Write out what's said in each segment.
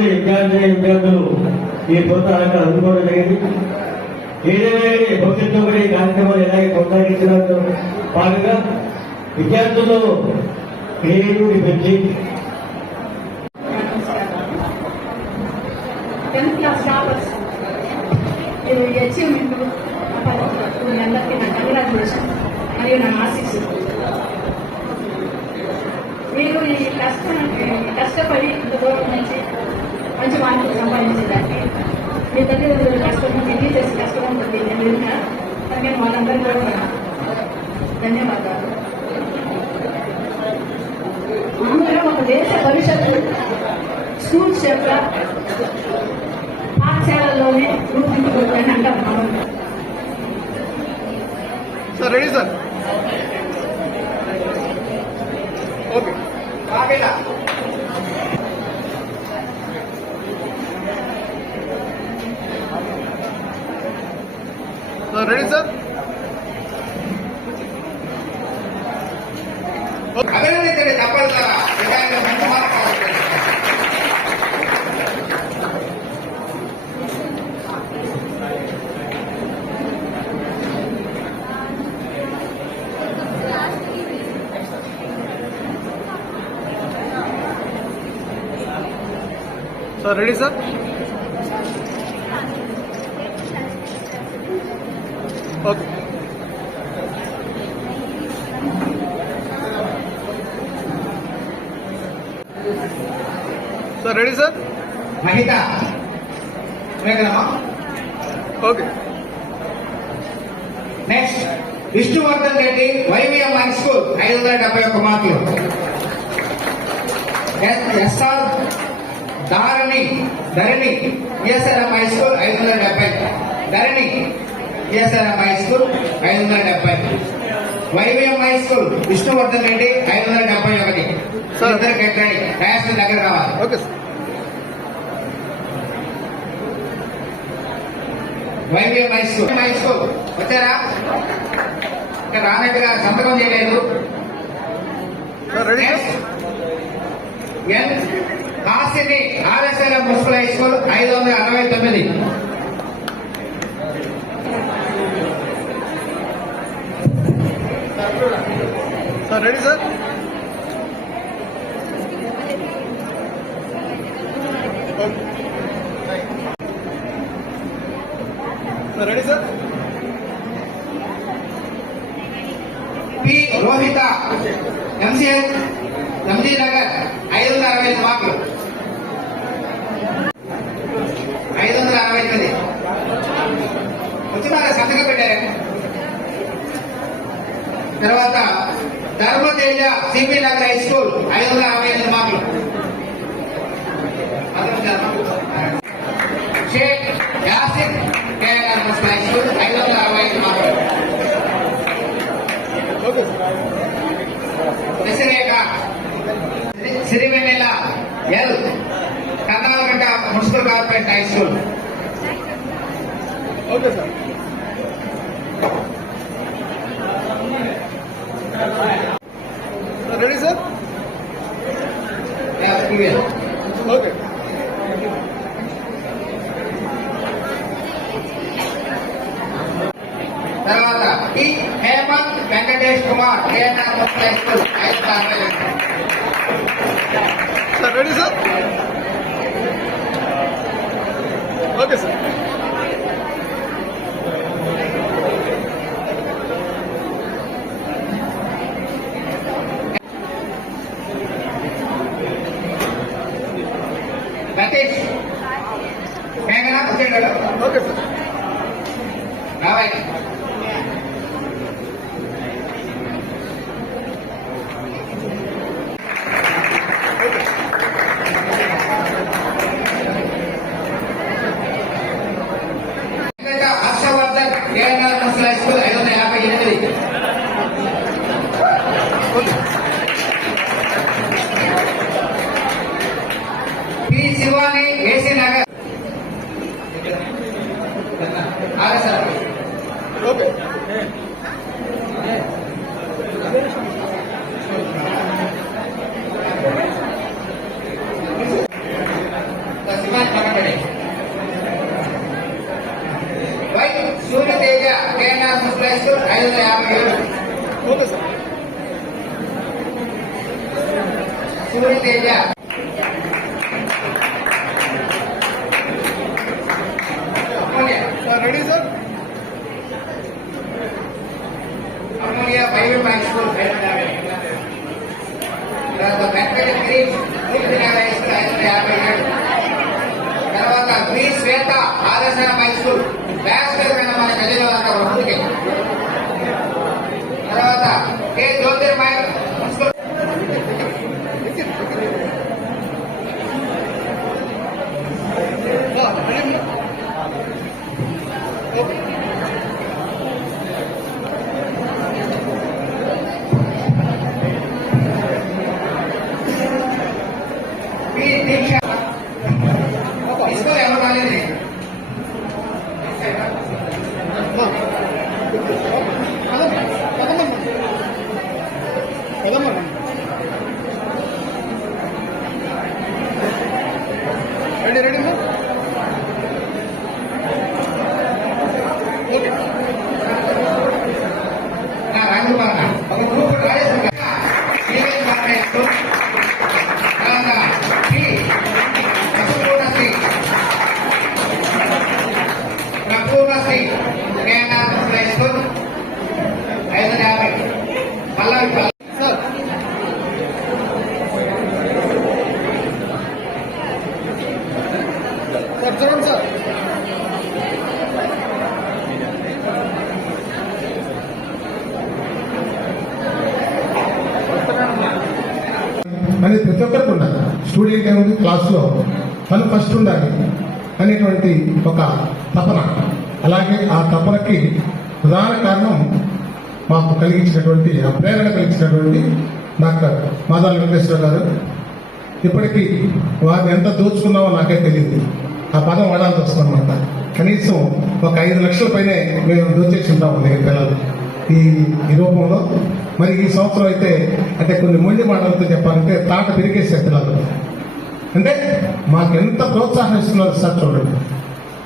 మంది విద్యార్థులు ఈ ప్రోత్సాహాన్ని అందుకోవడం జరిగింది. ఏదైనా భవిష్యత్తులో కూడా ఈ కార్యక్రమాలు ఎలాగే కొనసాగించడంతో భాగంగా విద్యార్థుల్లో క్రియేటివిటీ పెంచి అచీవ్మెంట్ మీ అందరికీ నా కంగ్రాచులేషన్ మరియు నా ఆశీస్సు. మీరు ఈ కష్టపడి ఇంత దూరం నుంచి మంచి మార్కులు సంపాదించడానికి మీ తల్లిదండ్రుల కష్టం మీరు చేసి కష్టం ఉంటుంది నేను కానీ వాళ్ళందరికీ కూడా ధన్యవాదాలు. అందరం ఒక దేశ భవిష్యత్తు స్కూల్స్ యొక్క పాఠశాలల్లోనే రూపొందించబడుతుందని అంటాం. Sir ready sir? Okay sir ready sir? అభినందించండి తప్పనిసరిగా. Sir ready sir? Okay sir ready sir? Mahitha okay. Next Vishnuvardhan Reddy YVM high school 571 మార్కులు. SR Dharani ESRM high school 570. Dharani ESRM high school 570. YVM high school Vishnuvardhan Reddy 571. Sir ఇద్దరు కట్టండి, ప్రయాసం దగ్గర రావాలి. Okay sir. YVM high school వచ్చారా? ఇక్కడ రానట్టుగా సంతకం చేయలేదు. కాసిని RSRM municipal high school 569. Sir ready sir? Sir ready sir? P Rohitha MG Nagar 565 మార్కులు. 568 వచ్చి బాగా సంతకం పెట్టారు. తర్వాత Dharmateja CP Nagar high school 565 మార్కులు. Sheikh Yasin KR high school 565 మార్కులు. దశరేఖ Sirivennela L Karnalagadda municipal corporation high school. Okay sir. Ready sir? Okay. తర్వాత T Hemanth Venkatesh Kumar KNR municipal high school 562. Sir ready sir? Okay sir. Satish మేఘనా వచ్చేటాడు. Okay sir. రావాలి. Okay sir. Suryateja sir ready sir. అమూల్య private high school తర్వాత Venkatagiri high school 557. తర్వాత B శ్వేత ఆదర్శ high school bachelor మన గదిలో ముందుకి. తర్వాత కే జ్యోతిర్మయ మున్సిపల్ రెడీ. ఓకే. పి దీక్ష స్కూల్ ఎవరు రాలేదు. Ready ready okay. రాజుబాబు ఒక గ్రూప్ రాజేశ్వర శ్రీవేద్ బాబాయ్ స్కూల్. తర్వాత పి ప్రపూర్ణశ్రీ కేఎన్ఆర్ హై స్కూల్ 550. పల్లవి సార్ సార్ చూడండి సార్. అనేది ప్రతి ఒక్కరికి ఉండాలి. స్టూడెంట్ ఏముంది క్లాస్లో తను ఫస్ట్ ఉండాలి అనేటువంటి ఒక తపన. అలాగే ఆ తపనకి ప్రధాన కారణం మాకు కలిగించినటువంటి ఆ ప్రేరణ కలిగించినటువంటి డాక్టర్ మాదాల వెంకటేశ్వర గారు. ఇప్పటికీ వారిని ఎంత దోచుకున్నామో నాకే తెలియదు. ఆ పదం వాడాల్సి వస్తుందన్నమాట. కనీసం ఒక 5 లక్షల పైనే మేము దోచేసి ఉంటాము దగ్గర పిల్లలు ఈ రూపంలో. మరి ఈ సంవత్సరం అయితే అంటే కొన్ని మొండి మాటలతో చెప్పాలంటే తాట పెరిగేసే పిల్లలు అంటే మాకు ఎంత ప్రోత్సాహం ఇస్తున్నారు సార్ చూడండి.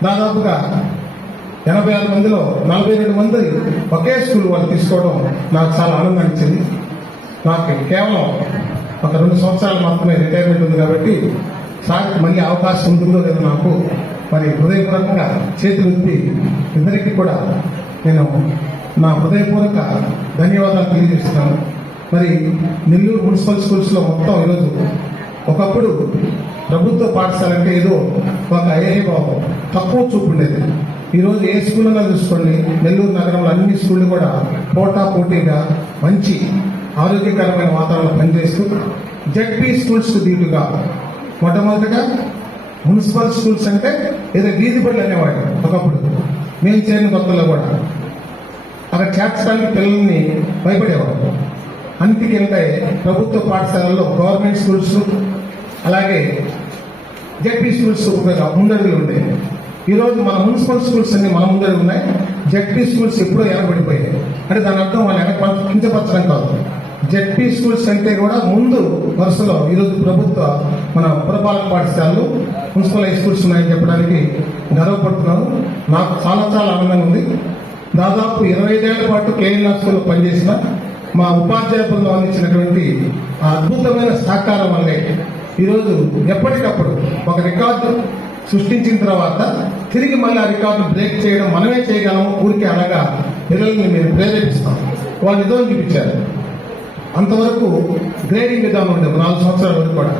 దాదాపుగా 86 మందిలో 42 మంది ఒకే స్కూల్ వాళ్ళు తీసుకోవడం నాకు చాలా ఆనందాన్ని ఇచ్చింది. నాకు కేవలం ఒక 2 సంవత్సరాలు మాత్రమే రిటైర్మెంట్ ఉంది కాబట్టి సార్కి మళ్ళీ అవకాశం ఉంటుందో లేదో నాకు మరి హృదయపూర్వకంగా చేతులు ఎత్తి ఇద్దరికి కూడా నేను నా హృదయపూర్వక ధన్యవాదాలు తెలియజేస్తున్నాను. మరి నెల్లూరు మున్సిపల్ స్కూల్స్లో మొత్తం ఈరోజు ఒకప్పుడు ప్రభుత్వ పాఠశాల అంటే ఏదో ఒక అయ్యేబాబు తక్కువ చూపు ఉండేది. ఈరోజు ఏ స్కూల్ అన్నా చూసుకోండి, నెల్లూరు నగరంలో అన్ని స్కూళ్ళు కూడా పోటాపోటీగా మంచి ఆరోగ్యకరమైన వాతావరణంలో పనిచేస్తూ జెడ్పీ స్కూల్స్ దీటుగా మొట్టమొదటిగా మున్సిపల్ స్కూల్స్ అంటే ఏదో వీధి బడులు అనేవాడు ఒకప్పుడు. మేము చేరిన కొత్తలో కూడా అక్కడ చేర్చడానికి పిల్లల్ని భయపడేవాడు. అందుకే ప్రభుత్వ పాఠశాలల్లో గవర్నమెంట్ స్కూల్స్ అలాగే జెడ్పీ స్కూల్స్ ముందడుగులు ఉండేవి. ఈరోజు మన మున్సిపల్ స్కూల్స్ అన్ని మన ముందడుగు ఉన్నాయి. జెడ్పీ స్కూల్స్ ఎప్పుడో వెనకబడిపోయాయి. అంటే దాని అర్థం వాళ్ళు కించపరచడం కాదు. జెడ్పీ స్కూల్స్ అంటే కూడా ముందు వరుసలో ఈరోజు ప్రభుత్వ మన పురపాలక పాఠశాలలు మున్సిపల్ హై స్కూల్స్ ఉన్నాయని చెప్పడానికి గర్వపడుతున్నాను. నాకు చాలా చాలా ఆనందంగా ఉంది. దాదాపు 25 ఏళ్ల పాటు కేఎన్ఆర్ స్కూల్లో పనిచేసిన మా ఉపాధ్యాయ బృందం అందించినటువంటి ఆ అద్భుతమైన సహకారం వల్లే ఈరోజు ఎప్పటికప్పుడు ఒక రికార్డు సృష్టించిన తర్వాత తిరిగి మళ్ళీ ఆ రికార్డు బ్రేక్ చేయడం మనమే చేయగలం. ఊరికే అనగా పిల్లల్ని మీరు ప్రేరేపిస్తాం. వాళ్ళు నిజం చూపించారు. అంతవరకు గ్రేడింగ్ విధానం ఉండేది 4 సంవత్సరాల వరకు కూడా.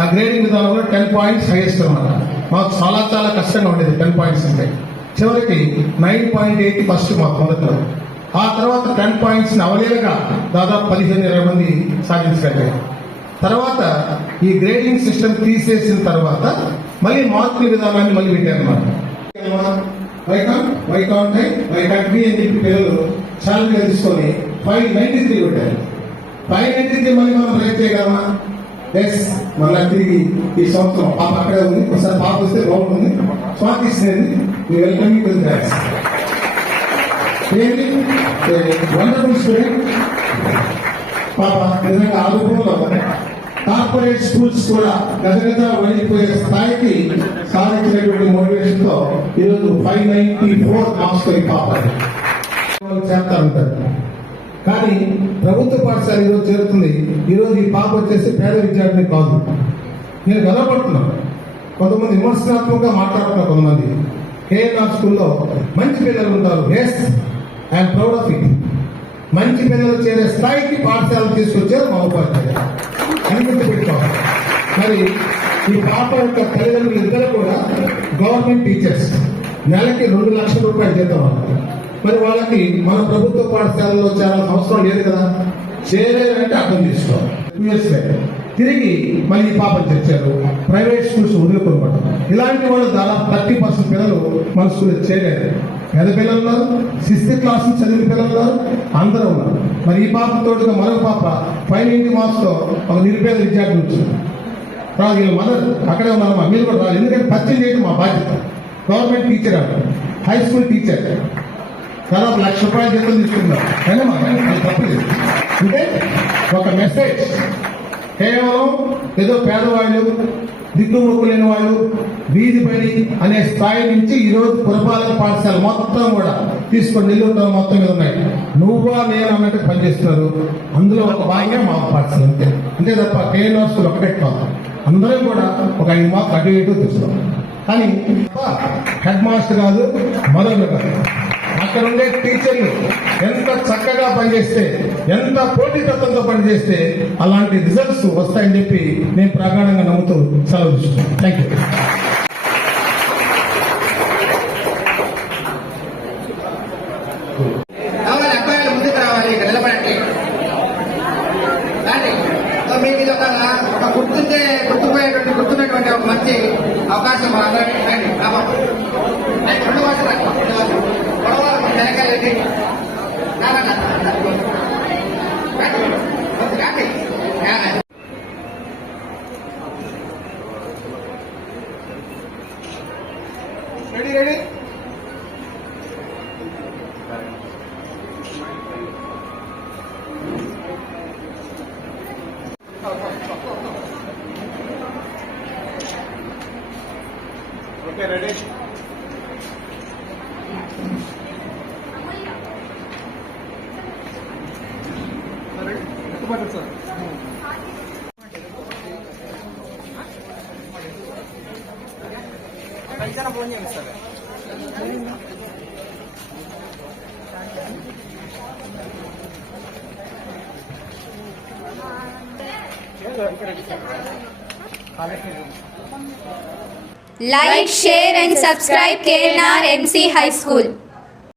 ఆ గ్రేడింగ్ విధానంలో 10 పాయింట్స్ హైయెస్ట్ అన్నమాట. మాకు చాలా చాలా కష్టంగా ఉండేది 10 పాయింట్స్ అంటే. చివరికి 9.8 ఫస్ట్ మాకు మొదట్లో. ఆ తర్వాత 10 పాయింట్స్ అవలేలుగా దాదాపు 15-20 మంది సాధించగలిగారు. తర్వాత ఈ గ్రేడింగ్ సిస్టమ్ తీసేసిన తర్వాత మళ్ళీ మార్కుల విధానాన్ని మళ్ళీ పెట్టారన్నమాట. వైకాంట్ అని చెప్పి పిల్లలు ఛాలెంజ్ తీసుకొని 593 కొట్టారు. 593 మళ్ళీ మనం బ్రేక్ చేయగలమా? ఎస్. మళ్ళీ తిరిగి ఈ సంవత్సరం పాప అక్కడే ఉంది. ఒకసారి పాప వస్తే బాగుంటుంది. స్వాతి ఇచ్చినది మీ welcoming to the class. Wonderful student పాప. నిజంగా ఆ రూపంలో కార్పొరేట్ స్కూల్స్ కూడా గజగజ వణికిపోయే స్థాయికి సాధించినటువంటి మోటివేషన్ తో ఈరోజు 594 మార్క్స్ తో పాప చేస్తా ఉంటారు. కానీ ప్రభుత్వ పాఠశాల ఈరోజు చేరుతుంది. ఈరోజు ఈ పాప వచ్చేసి పేద విద్యార్థిని కాదు. నేను గర్వపడుతున్నాను. కొంతమంది విమర్శనాత్మకంగా మాట్లాడుతున్నారు. కొంతమంది కేఎన్ఆర్ స్కూల్లో మంచి పిల్లలు ఉంటారు. Yes, I'm proud of it. మంచి పిల్లలు చేరే స్థాయికి పాఠశాలను తీసుకొచ్చారు మా ఉపాధ్యాయులు అని గుర్తుపెట్టుకోవాలి. మరి ఈ పాప యొక్క తల్లిదండ్రులు ఇద్దరు కూడా గవర్నమెంట్ టీచర్స్. నెలకి 2 లక్షల రూపాయలు జీతం వాళ్ళు. మరి వాళ్ళకి మన ప్రభుత్వ పాఠశాలలో చాలా అవసరం లేదు కదా. చేయలేదంటే అర్థం చేసుకోవాలి. 2 years తిరిగి మళ్ళీ ఈ పాపను తెచ్చారు. ప్రైవేట్ స్కూల్స్ వదులుకోబడ్డారు. ఇలాంటి వాళ్ళు దాదాపు 30% పిల్లలు మన స్కూల్లో చేయలేదు. పేద పిల్లలు ఉన్నారు, 6th క్లాస్ నుంచి చదివిన పిల్లలు ఉన్నారు, అందరూ ఉన్నారు. మరి ఈ పాప తోడుగా మరొక పాప 590 మార్క్స్ తో ఒక నిరుపేద విద్యార్థి వచ్చింది. వీళ్ళ మదర్ అక్కడే ఉన్నారమ్మా, మీరు కూడా రాదు. ఎందుకంటే పరిచయం చేయడం మా బాధ్యత. గవర్నమెంట్ టీచర్ అక్కడ, హై స్కూల్ టీచర్, దాదాపు 1 లక్ష రూపాయలు జీతం తీసుకుంటున్నారు. అయినా మా తప్పలేదు. అంటే ఒక మెసేజ్, కేవలం ఏదో పేదవాళ్ళు, దిక్కుమొక్కు లేని వాళ్ళు, వీధి బడి అనే స్థాయి నుంచి ఈ రోజు పురపాలక పాఠశాల మొత్తం కూడా తీసుకొని నెల్లూరు మొత్తం మీద ఉన్నాయి. నువ్వా నేను అన్నట్టు పనిచేస్తున్నారు. అందులో ఒక భాగంగా మా పాఠశాల అంతే. అంతే తప్ప కేఎన్ఆర్ స్కూల్ ఒకటే కాదు. అందరం కూడా ఒక 5 మార్కులు అటు ఇటు తెస్తున్నాం. కానీ హెడ్ మాస్టర్ కాదు, మదర్లు కాదు, అక్కడ ఉండే టీచర్లు ఎంత చక్కగా పనిచేస్తే, ఎంత పోటీతత్వంతో పనిచేస్తే అలాంటి రిజల్ట్స్ వస్తాయని చెప్పి నేను ప్రగాఢంగా నమ్ముతూ సెలవు తీసుకున్నాను. Thank you. కావాలి అబ్బాయిలు ముందుకు రావాలి, ఇక్కడ నిలబడండి. రండి. సో మీకు ఇది ఒక గుర్తున్నటువంటి ఒక మంచి అవకాశం మనందరం రండి. రెండు వాసు గొడవలు వెనకాలండి. Ready ready okay ready sir. Phone చేస్తారు. Like, share and subscribe KNR MC High School.